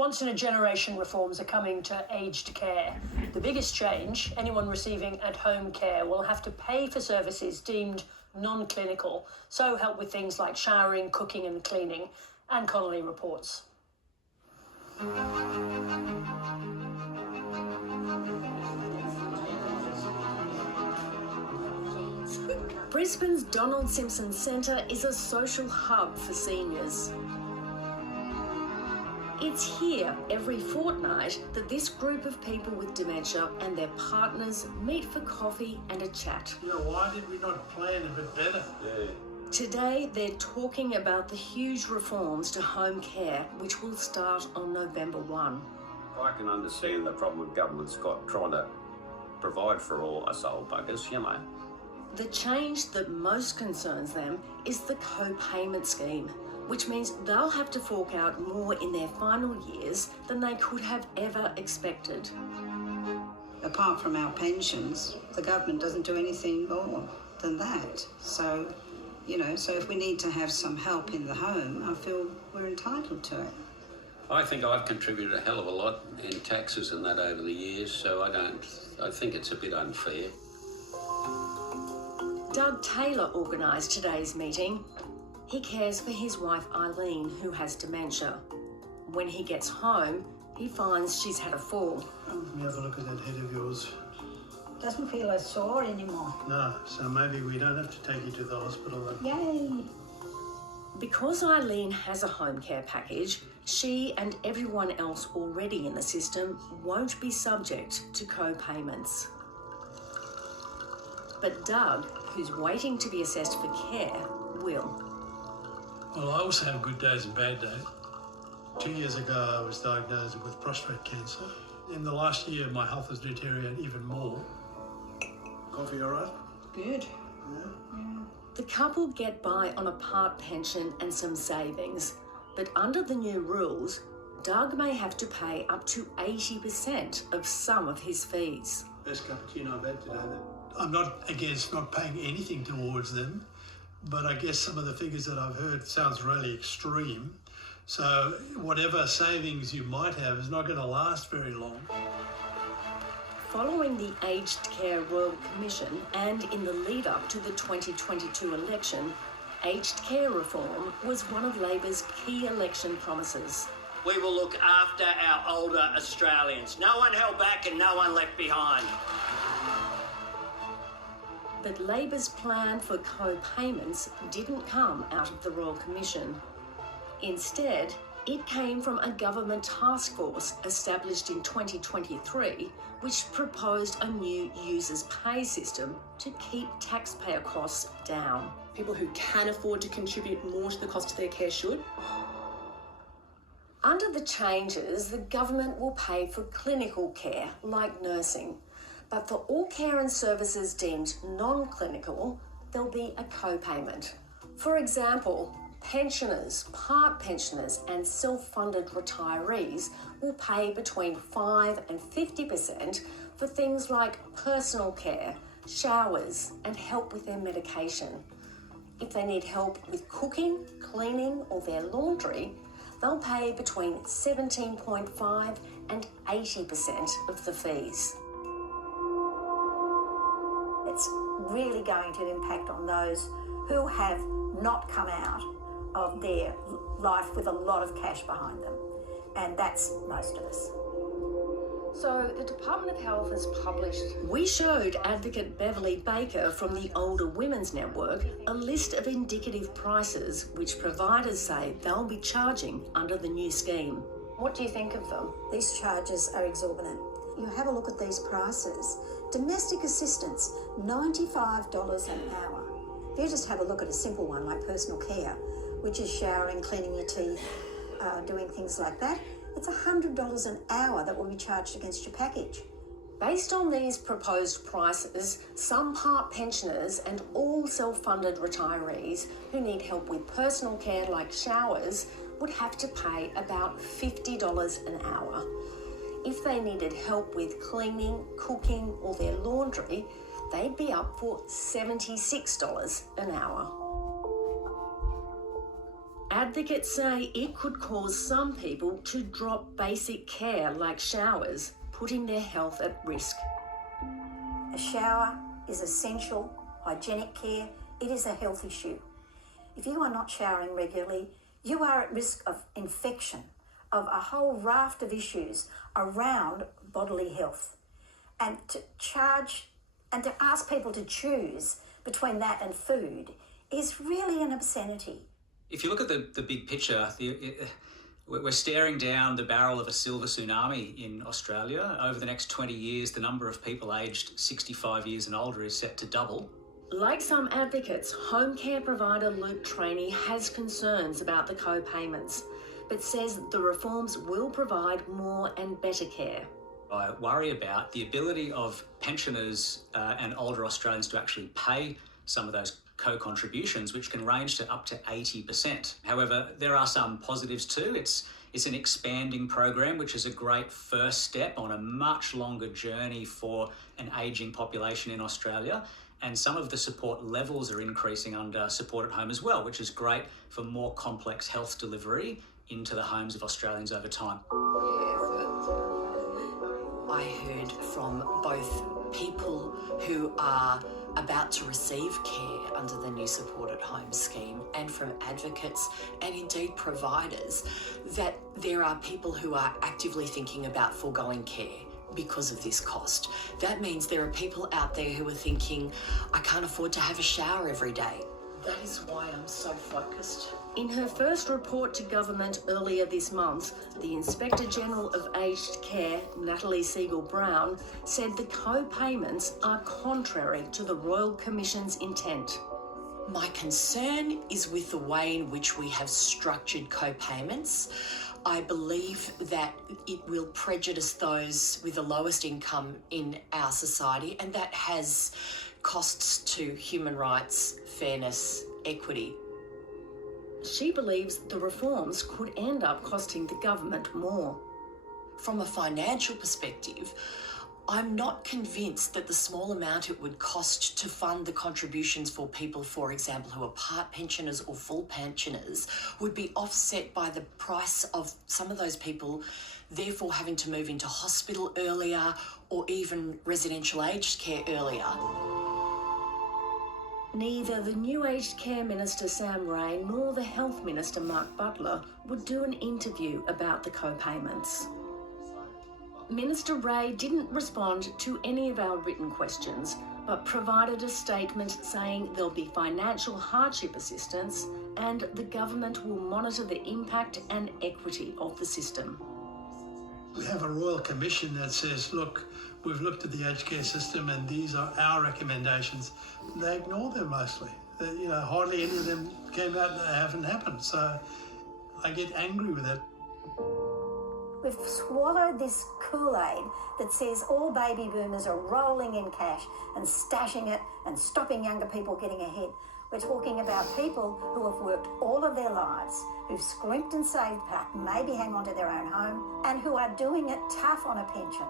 Once-in-a-generation reforms are coming to aged care. The biggest change, anyone receiving at-home care will have to pay for services deemed non-clinical, so help with things like showering, cooking and cleaning. And Connolly reports. Brisbane's Donald Simpson Centre is a social hub for seniors. It's here every fortnight that this group of people with dementia and their partners meet for coffee and a chat. You know, why did we not plan a bit better? Yeah. Today, they're talking about the huge reforms to home care, which will start on November 1. I can understand the problem government's got trying to provide for all us old buggers, you know. The change that most concerns them is the co-payment scheme, which means they'll have to fork out more in their final years than they could have ever expected. Apart from our pensions, the government doesn't do anything more than that. So, you know, so if we need to have some help in the home, I feel we're entitled to it. I think I've contributed a hell of a lot in taxes and that over the years, so I think it's a bit unfair. Doug Taylor organised today's meeting. He cares for his wife Eileen, who has dementia. When he gets home, he finds she's had a fall. Let me have a look at that head of yours. Doesn't feel as sore anymore. No, so maybe we don't have to take you to the hospital then. Yay! Because Eileen has a home care package, she and everyone else already in the system won't be subject to co-payments. But Doug, who's waiting to be assessed for care, will. Well, I also have good days and bad days. 2 years ago, I was diagnosed with prostate cancer. In the last year, my health has deteriorated even more. Coffee all right? Good. Yeah. The couple get by on a part pension and some savings, but under the new rules, Doug may have to pay up to 80% of some of his fees. Best cappuccino I've had today. I'm not against not paying anything towards them, but I guess some of the figures that I've heard sounds really extreme. So whatever savings you might have is not going to last very long. Following the Aged Care Royal Commission and in the lead-up to the 2022 election, aged care reform was one of Labor's key election promises. We will look after our older Australians. No one held back and no one left behind. But Labor's plan for co-payments didn't come out of the Royal Commission. Instead, it came from a government task force established in 2023, which proposed a new users' pay system to keep taxpayer costs down. People who can afford to contribute more to the cost of their care should. Under the changes, the government will pay for clinical care, like nursing. But for all care and services deemed non-clinical, there'll be a co-payment. For example, pensioners, part pensioners and self-funded retirees will pay between 5% and 50% for things like personal care, showers and help with their medication. If they need help with cooking, cleaning or their laundry, they'll pay between 17.5% and 80% of the fees. It's really going to impact on those who have not come out of their life with a lot of cash behind them. And that's most of us. So the Department of Health has published... We showed advocate Beverly Baker from the Older Women's Network a list of indicative prices which providers say they'll be charging under the new scheme. What do you think of them? These charges are exorbitant. You have a look at these prices. Domestic assistance, $95 an hour. If you just have a look at a simple one like personal care, which is showering, cleaning your teeth, doing things like that, it's $100 an hour that will be charged against your package. Based on these proposed prices, some part pensioners and all self-funded retirees who need help with personal care like showers would have to pay about $50 an hour. If they needed help with cleaning, cooking or their laundry, they'd be up for $76 an hour. Advocates say it could cause some people to drop basic care like showers, putting their health at risk. A shower is essential hygienic care. It is a health issue. If you are not showering regularly, you are at risk of infection, of a whole raft of issues around bodily health. And to charge and to ask people to choose between that and food is really an obscenity. If you look at the big picture, we're staring down the barrel of a silver tsunami in Australia. Over the next 20 years, the number of people aged 65 years and older is set to double. Like some advocates, home care provider Luke Trainee has concerns about the co-payments, but says the reforms will provide more and better care. I worry about the ability of pensioners and older Australians to actually pay some of those co-contributions, which can range to up to 80%. However, there are some positives too. It's an expanding program, which is a great first step on a much longer journey for an ageing population in Australia. And some of the support levels are increasing under support at home as well, which is great for more complex health delivery into the homes of Australians over time. I heard from both people who are about to receive care under the new support at home scheme and from advocates and indeed providers that there are people who are actively thinking about foregoing care because of this cost. That means there are people out there who are thinking, I can't afford to have a shower every day. That is why I'm so focused. In her first report to government earlier this month, the Inspector General of Aged Care, Natalie Siegel-Brown, said the co-payments are contrary to the Royal Commission's intent. My concern is with the way in which we have structured co-payments. I believe that it will prejudice those with the lowest income in our society, and that has costs to human rights, fairness, equity. She believes the reforms could end up costing the government more. From a financial perspective, I'm not convinced that the small amount it would cost to fund the contributions for people, for example, who are part pensioners or full pensioners, would be offset by the price of some of those people therefore having to move into hospital earlier or even residential aged care earlier. Neither the new Aged Care Minister Sam Ray nor the Health Minister Mark Butler would do an interview about the co-payments. Minister Ray didn't respond to any of our written questions, but provided a statement saying there'll be financial hardship assistance and the government will monitor the impact and equity of the system. We have a Royal Commission that says, look, we've looked at the aged care system and these are our recommendations. They ignore them mostly. Hardly any of them came out and they haven't happened. So I get angry with it. We've swallowed this Kool-Aid that says all baby boomers are rolling in cash and stashing it and stopping younger people getting ahead. We're talking about people who have worked all of their lives, who've scrimped and saved, maybe hang on to their own home, and who are doing it tough on a pension.